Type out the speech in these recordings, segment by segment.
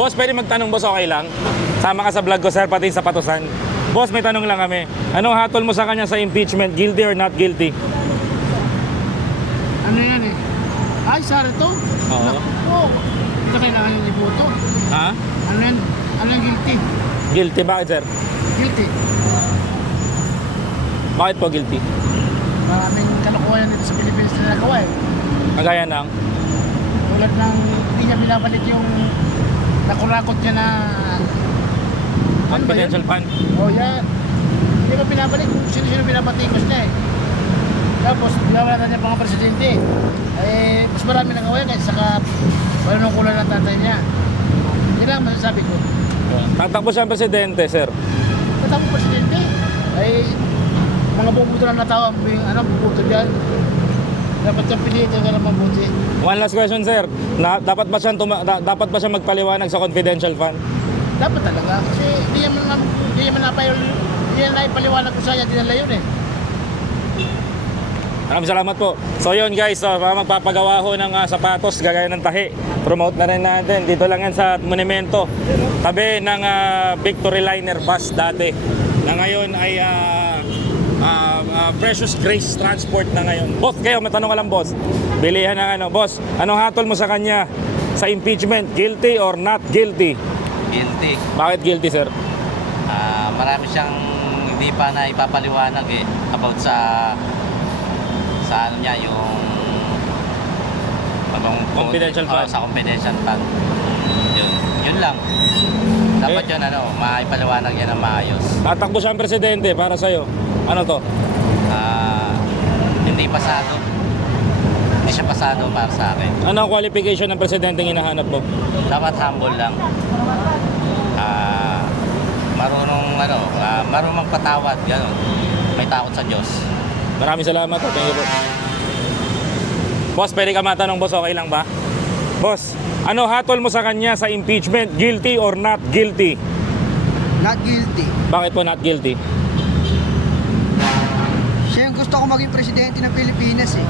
Boss, pwede magtanong, boss, okay lang? Sama ka sa vlog ko, sir, pati sa patusan. Boss, may tanong lang kami. Anong hatol mo sa kanya sa impeachment? Guilty or not guilty? Ano yan eh? Ay, sorry to? Oo. Oo. Ito kailangan yung iboto. Ha? Ano yan? Ano yung guilty? Guilty, bakit, sir? Guilty. Bakit po guilty? Maraming kalokohan dito sa Pilipinas na nagawa eh. Kagaya ng? Tulad ng hindi niya binabalik yung nakurakot niya na ano ba yun? Confidential fund? Oh, yan. Hindi ba binabalik kung sino-sino binabatikos niya eh. Tapos, binawala niya mga presidente. Eh, mas marami nagawa yan kaysa saka panunungkulan ng tatay niya. Yan lang masasabi ko. Tatakbo siyang presidente, sir. Tatapos presidente, ay mga bubuto na natawa ang bubuto diyan. Dapat siyang pilitin ka na mabuti. One last question, sir. Dapat ba siyang magpaliwanag sa confidential fund? Dapat talaga kasi hindi naman naipaliwanag ko sa kanya, dinala yun eh. Maraming salamat po. So yun guys, magpapagawa ho ng sapatos gagaya ng tahi. Promote na rin natin. Dito lang yan sa Monumento. Tabi ng Victory Liner bus dati. Na ngayon ay Precious Grace Transport na ngayon. Boss, kayo, may tanong ka lang, boss. Bilihan ng ano. Boss, anong hatol mo sa kanya sa impeachment? Guilty or not guilty? Guilty. Bakit guilty, sir? Marami siyang hindi pa na ipapaliwanag eh about sa ano niya yung Confidential fund. Sa confidential fund. Yun lang. Dapat yun maipaliwanag yan ng maayos. Tatakbo siyang presidente para sa'yo. Ano to? Hindi pasado. Hindi siya pasado para sa akin. Ano ang qualification ng presidente ang hinahanap mo? Dapat humble lang. Marunong magpatawad, gano'n. May takot sa Diyos. Maraming salamat. Thank you po. Boss, pwede ka matanong, boss, okay lang ba? Boss, ano hatol mo sa kanya sa impeachment? Guilty or not guilty? Not guilty. Bakit po not guilty? Siya yung gusto ko maging presidente ng Pilipinas eh.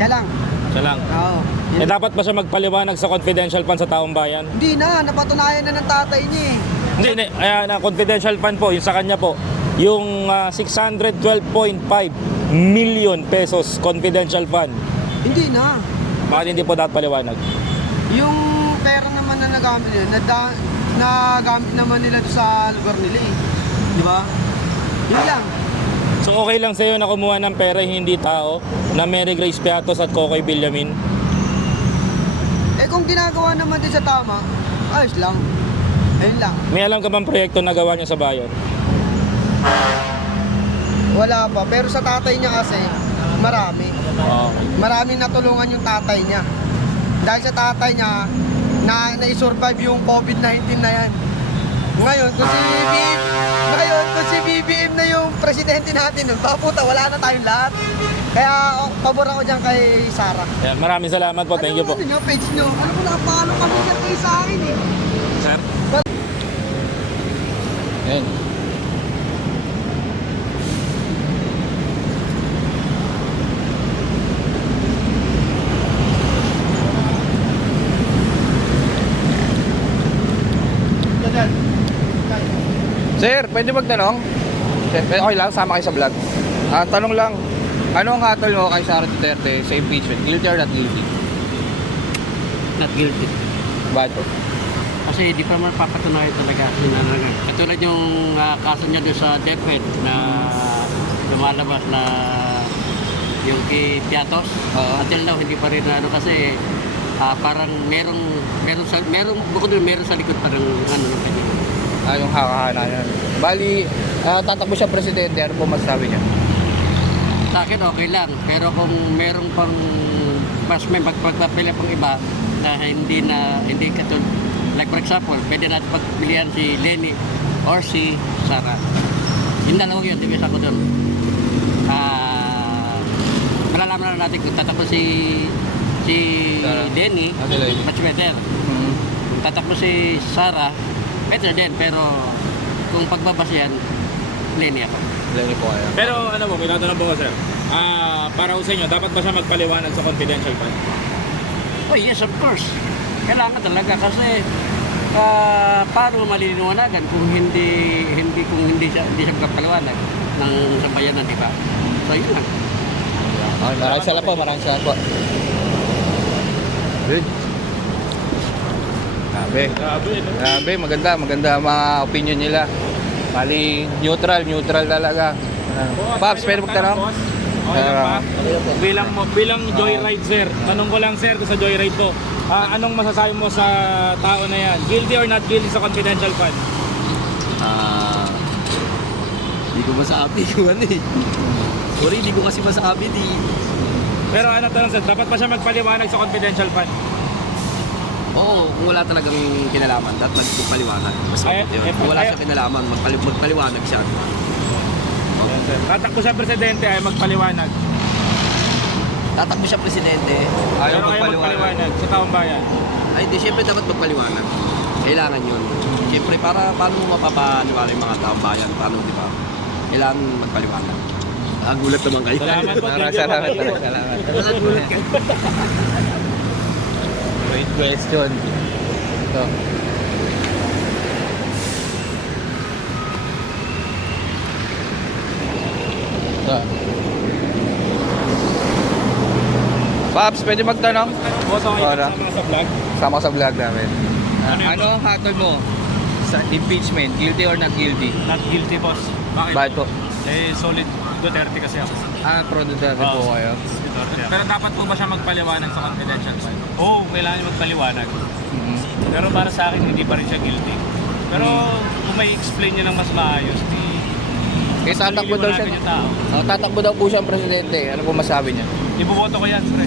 Siya lang. Siya lang. Oo. Eh dapat ba siya magpaliwanag sa confidential fund sa taong bayan? Hindi na, napatunayan na ng tatay niya eh. Hindi. Na confidential fund po, yung sa kanya po, yung 612.5 million pesos confidential fund. Hindi na. Bakit hindi po dapat paliwanag? Yung pera naman na nagamit nila, nagamit naman nila doon sa lugar nila eh. Di ba? Yun lang. So okay lang sa'yo na kumuha ng pera hindi tao na Mary Grace Piatos at Kokoy Villamin? Eh kung ginagawa naman din sa tama, ayos lang. Ayun lang. May alam ka bang proyekto na gawa niya sa bayan? Wala pa. Pero sa tatay niya kasi, marami. Oo. Maraming natulungan yung tatay niya. Dahil sa tatay niya, na-survive yung COVID-19 na yan. Ngayon, kung si BBM na yung presidente natin nun, paputa, wala na tayong lahat. Kaya, pabor ako dyan kay Sara. Yan, maraming salamat po. Thank you po. Ano nyo, page nyo? Ano po, nakapalo kami dyan kayo sa akin eh. Sir? Yan. Sir, pwede magtanong? Sir, okay lang, sama kayo sa vlog. Tanong lang, ano ang hatol mo kay Sara Duterte sa impeachment? Guilty or not guilty? Not guilty. Bakit po? Kasi di pa naman papatunayan talaga. Katulad yung kaso niya doon sa DepEd na lumalabas na yung kay Piatos. Until now, hindi pa rin kasi parang merong bukod doon meron sa likod parang ng pwede. Yung hakahanan. Bali, tatakbo siya presidente, ano po masasabi niya? Sa akin okay lang, pero kung merong pang mas may pagpapila pang iba na hindi katulad, like for example, pwede natin pagpilihan si Lenny or si Sara. Yung dalawang yun, di ba ako doon. Malalaman na natin kung tatakbo si Lenny, much better. Kung tatakbo si Sara, better din, pero kung pagbabasihan, Lenny ako. Lenny po kaya. Pero ano po, may tatanong po ko, sir. Para sa inyo, dapat ba siya magpaliwanag sa confidential fund? Oh yes, of course. Kailangan talaga kasi paano maliliwanagan kung hindi siya magpapaliwanag ng sambayanan, di ba? So yun lang. Okay, maraming salamat po, maraming salamat po. Good. Grabe, maganda ang mga opinion nila. Bali, neutral talaga. Pops, pwede magtanong? Bilang joyride sir, tanong ko lang sir sa joyride to. Anong masasabi mo sa tao na yan? Guilty or not guilty sa confidential fund? Hindi ko masabi kung ano eh. Sorry, hindi ko kasi masabi Pero ano to lang sir, dapat pa siya magpaliwanag sa confidential fund? Oo, kung wala talagang kinalaman, dapat magpaliwanag. Mas mabuti yun. Kung wala siya kinalaman, magpaliwanag siya. Tatakbo siya presidente ay magpaliwanag. Tatakbo siya presidente. Pero ayaw magpaliwanag sa taong bayan. Ay, di, syempre dapat magpaliwanag. Kailangan yun. Syempre, paano mo mapapaniwala yung mga taong bayan? Paano, di ba? Kailangan magpaliwanag. Gulat naman kayo. Salamat po. Salamat. Gulat kayo. Great question. Ito. Pops, pwede magtanong? Boss, okay Ora. kasama sa vlog? Sama ko sa vlog namin. Ano yun? Ano ang hatol mo sa impeachment? Guilty or not guilty? Not guilty, boss. Bakit? Bakit po? Eh, solid Duterte kasi ako. Pro Duterte po kayo. Pero dapat po ba siya magpaliwanag sa confidential fund? Oo, kailangan niya magpaliwanag. Pero para sa akin, hindi pa rin siya guilty. Pero kung may explain niya ng mas maayos, di... Eh, tatakbo daw siya. Yung tao. Tatakbo daw po siyang presidente. Ano po masabi niya? Ibuboto ko yan, pre.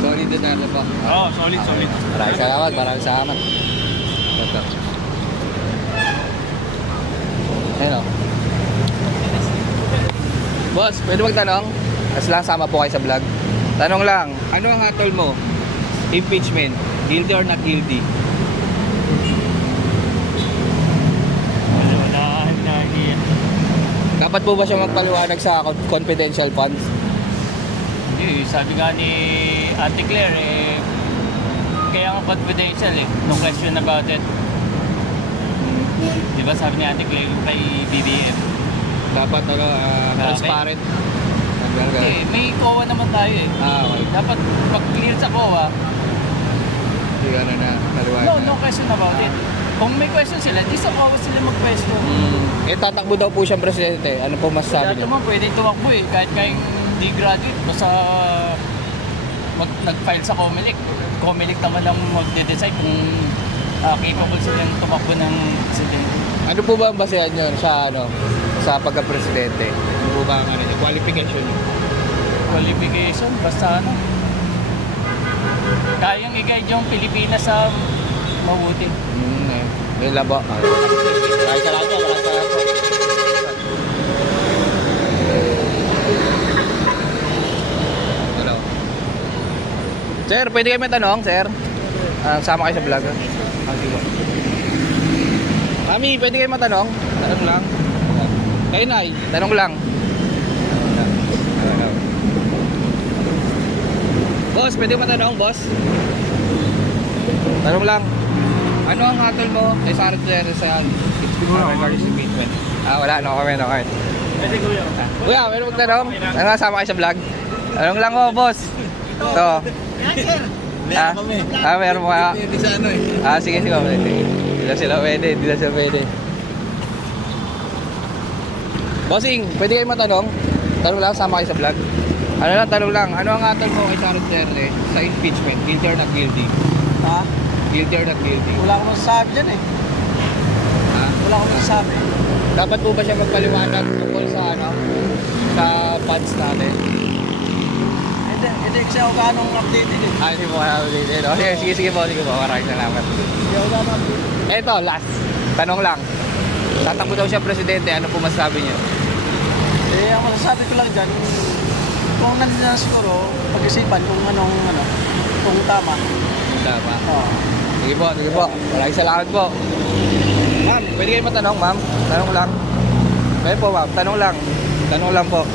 Solid Duterte po. Oo, solid. Maraming salamat. Ito. Ayun o. Boss, pwede magtanong? Kasi lang sama po kayo sa vlog. Tanong lang, ano ang hatol mo? Impeachment, guilty or not guilty? Wala. Dapat po ba siya magpaliwanag sa confidential funds? Hindi, sabi nga ni Ate Claire, kaya nga confidential no question about it. Di ba sabi ni Ate Claire kay BBM? Dapat transparent. May COA naman tayo Okay. Dapat pag-clear sa COA, Hindi ano na, paliwanag. no question about it. Kung may question sila, di sa COA sila mag-question. Tatakbo daw po siyang presidente. Ano po masasabi Dati niya? naman pwede tumakbo kahit kayong di graduate, basta nag-file sa COMELEC. COMELEC naman lang magde-decide kung capable silang tumakbo ng presidente. Ano po ba ang basehan nyo sa pagka-presidente? Ano po ba ang qualification nyo? Qualification, basta kayang i-guide yung Pilipinas sa mabuti. Yun lang po. Maraming salamat po. Hello. Sir, pwede kayo may tanong, sir? Sama kayo sa vlog. Mami, pwede kayo matanong? Tanong lang. Kayo, Nay, tanong lang. Boss, pwede matanong, boss? Tanong lang. Ano ang hatol mo kay Sara Duterte sa regarding impeachment? Wala. No comment. Kasi kuya. Kuya, meron magtanong? Ano kasama kayo sa vlog? Tanong lang ko, boss. Ito. Meron mo kaya? Hindi sa ano eh. Sige. Hindi na sila pwede. Bossing, pwede kayo matanong? Tanong lang, sama kayo sa vlog. Tanong lang. Ano ang hatol mo kay Sara Duterte sa impeachment? Guilty or not guilty? Ha? Guilty or not guilty? Wala akong masasabi dyan eh. Ha? Wala akong masasabi. Dapat po ba siya magpaliwanag tungkol sa sa funds natin? Hindi kasi ako ganong updated eh. Hindi mo ulitin. Sige po. Maraming salamat. Hindi ako ganong updated. Eto, last. Tanong lang. Tatakbo daw siya presidente. Ano po masasabi niyo? Ang masasabi ko lang dyan, kung nandiyan na siguro, pag-isipan kung kung tama. Tama. Oo. Sige po. Maraming salamat po. Ma'am, pwede kayo matanong, ma'am? Tanong lang. Pwede po, ma'am. Tanong lang po.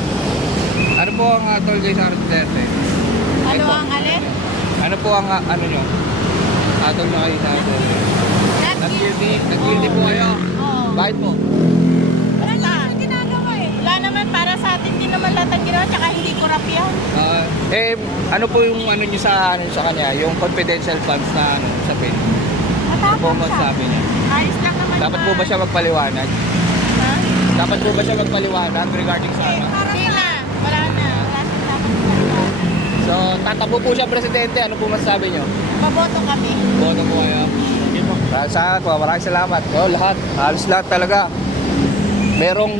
Ano po ang hatol kay Sara Duterte? Ano ang alin? Ano po ang nyo? Patol na kayo sa atin. Nag-guilty po kayo. Oo. Bakit po? Wala naman ginagawa eh. Wala naman, para sa atin din naman lahat ang ginawa, tsaka hindi kurap yan. Ano po yung ano niyo sa kanya, yung confidential funds na sa PIN? Ano po Matapang siya. masasabi niya? Ayos lang naman. Dapat po ba siya magpaliwanag? Ha? Dapat po ba siya magpaliwanag regarding sa ano? Hindi na. Wala na. Wala siyang dapat ginawa. So, tatakbo po siya presidente, ano po masasabi niyo? Baboto kami. Bono po kayo? Sa akin po, maraming salamat. Lahat, halos lahat talaga. Merong